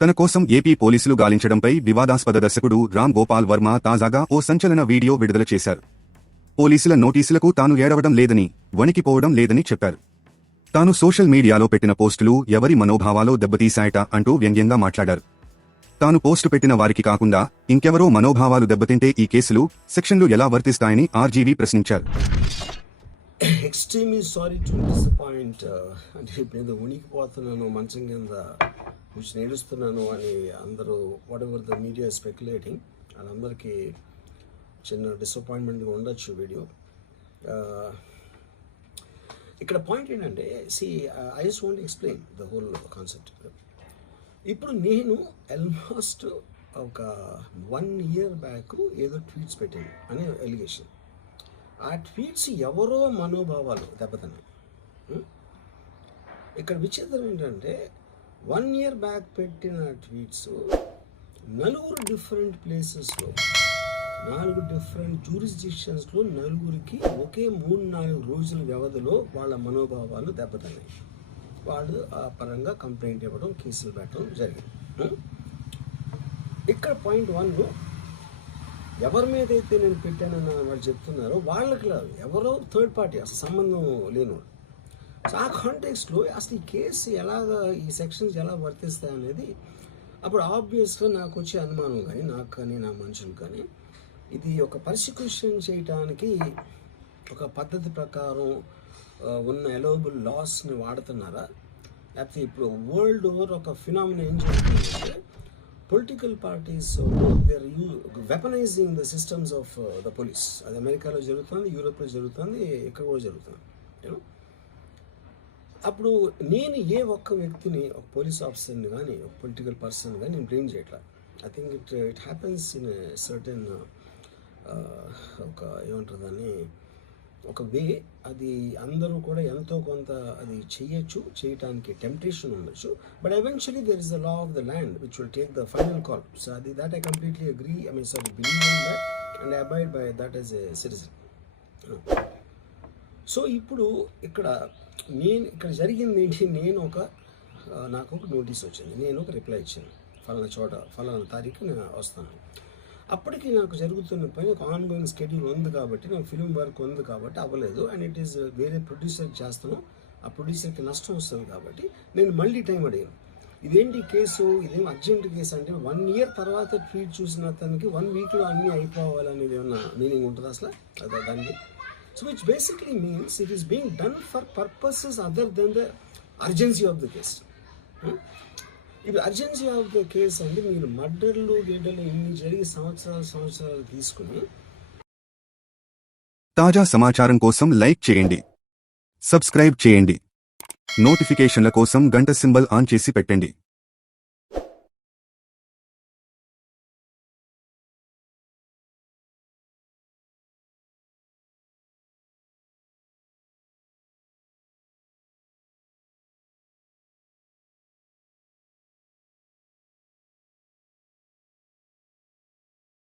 తన కోసం ఏపీ పోలీసులు గాలించడంపై వివాదాస్పద దర్శకుడు రామ్ గోపాల్ వర్మ తాజాగా ఓ సంచలన వీడియో విడుదల చేశారు. పోలీసుల నోటీసులకు తాను ఏడవడం లేదని, వణికిపోవడం లేదని చెప్పారు. తాను సోషల్ మీడియాలో పెట్టిన పోస్టులు ఎవరి మనోభావాలో దెబ్బతీశాయట అంటూ వ్యంగ్యంగా మాట్లాడారు. తాను పోస్టు పెట్టిన వారికి కాకుండా ఇంకెవరో మనోభావాలు దెబ్బతింటే ఈ కేసులు, సెక్షన్లు ఎలా వర్తిస్తాయని ఆర్జీవీ ప్రశ్నించారు. ఎక్స్ట్రీమ్లీ సారీ టు డిసప్పాయింట్ అంటే నేను ఉనికిపోతున్నాను, మంచం కింద కూర్చొని నేడుస్తున్నాను అని అందరూ what ever the media speculating వాళ్ళందరికీ చిన్న డిసప్పాయింట్మెంట్గా ఉండొచ్చు వీడియో. ఇక్కడ పాయింట్ ఏంటంటే I just want explain the whole concept. ఇప్పుడు నేను ఆల్మోస్ట్ ఒక 1 year బ్యాక్ ఏదో ట్వీట్స్ పెట్టాను అనే ఎలిగేషన్. ఆ ట్వీట్స్ ఎవరో మనోభావాలు దెబ్బతిన్నాయి. ఇక్కడ విచిత్రం ఏంటంటే 1 year బ్యాక్ పెట్టిన ట్వీట్స్ 4 డిఫరెంట్ ప్లేసెస్లో 4 డిఫరెంట్ జ్యూరిస్డిక్షన్స్లో 4కి ఒకే 3-4 రోజుల వ్యవధిలో వాళ్ళ మనోభావాలు దెబ్బతిన్నాయి. వాళ్ళు ఆ పరంగా కంప్లైంట్ ఇవ్వడం, కేసులు పెట్టడం జరిగింది. ఇక్కడ పాయింట్ 1, ఎవరి మీద అయితే నేను పెట్టానని వాళ్ళు చెప్తున్నారో వాళ్ళకి లేదు, ఎవరో థర్డ్ పార్టీ, అసలు సంబంధం లేనివాడు. సో ఆ కాంటెక్స్లో అసలు ఈ కేసు ఎలాగా, ఈ సెక్షన్స్ ఎలా వర్తిస్తాయి అనేది అప్పుడు ఆబ్వియస్గా నాకు వచ్చే అనుమానం కానీ, నాకు కానీ నా మనుషులు కానీ, ఇది ఒక పర్సిక్యూషన్ చేయటానికి ఒక పద్ధతి ప్రకారం ఉన్న ఎలోబుల్ లాస్ని వాడుతున్నారా, లేకపోతే ఇప్పుడు వరల్డ్ ఓవర్ ఒక ఫినామినా ఏం జరుగుతుందంటే political parties they are weaponizing the systems of the police. అది అమెరికాలో జరుగుతుంది, యూరోప్లో జరుగుతుంది, ఇక్కడ కూడా జరుగుతుంది. అప్పుడు నేను ఏ ఒక్క వ్యక్తిని, ఒక పోలీస్ ఆఫీసర్ని కానీ, ఒక పొలిటికల్ పర్సన్ కానీ నేను బ్లేమ్ చేయట్లా. I think it happens in certain ఒక ఏమంటారు దాన్ని, ఒక వే. అది అందరూ కూడా ఎంతో కొంత అది చేయటానికి టెంప్టేషన్ ఉండొచ్చు. But eventually there is the law of the land which will take the final call. So అది that I completely agree, believe in that and I abide by that as a citizen. So ఇప్పుడు ఇక్కడ జరిగింది ఏంటి, నాకు ఒక notice వచ్చింది, నేను ఒక రిప్లై ఇచ్చాను, ఫలానా తారీఖు నేను వస్తాను. అప్పటికి నాకు జరుగుతున్న పని ఒక ఆన్గోయింగ్ స్కెడ్యూల్ ఉంది కాబట్టి, నాకు ఫిల్మ్ వర్క్ ఉంది కాబట్టి అవ్వలేదు. అండ్ ఇట్ ఈస్ వేరే ప్రొడ్యూసర్కి చేస్తాను, ఆ ప్రొడ్యూసర్కి నష్టం వస్తుంది కాబట్టి నేను మళ్ళీ టైం అడిగాను. ఇదేంటి కేసు, ఇదేం అర్జెంట్ కేసు అంటే 1 year తర్వాత ట్వీట్ చూసిన అతనికి 1 weekలో అన్నీ అయిపోవాలనేది ఏమన్నా మీనింగ్ ఉంటుంది అసలు దానికి? So which basically means it is being done for purposes other than the urgency of the case. ఇప్పుడు అర్జెన్సీ ఆఫ్ ద కేస్ అంటే మీరు మర్డర్లు ఇన్ని జరిగి సంవత్సరాలు తీసుకుని. తాజా సమాచారం కోసం లైక్ చేయండి, సబ్స్క్రైబ్ చేయండి, నోటిఫికేషన్ల కోసం గంట సింబల్ ఆన్ చేసి పెట్టండి.